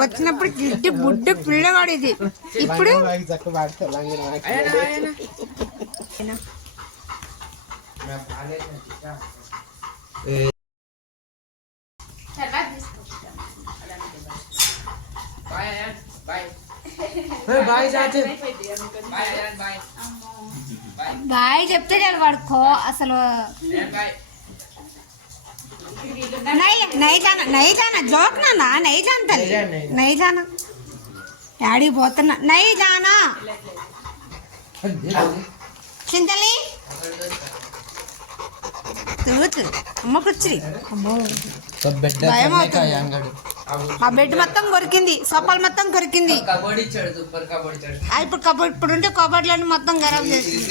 వచ్చినప్పుడు గిడ్డి బుడ్డ పిల్లగాడు ఇది. ఇప్పుడు బాయ్ చెప్తే చాలు వాడుకో అసలు. नहीं जाना जोक ना नहीं जानता नहीं जाना याड़ी పోతున్నా नहीं जाना చింతలి తూతు అమ్మ కుచ్చి అమ్మో భయం అవుతుంది. ఆ బెడ్ మొత్తం కొరికింది, సోఫాలు మొత్తం కొరికింది. ఇప్పుడు కబోర్డ్ ఇప్పుడు ఉంటే కబోర్డ్లన్నీ మొత్తం ఖరాబ్ చేసింది.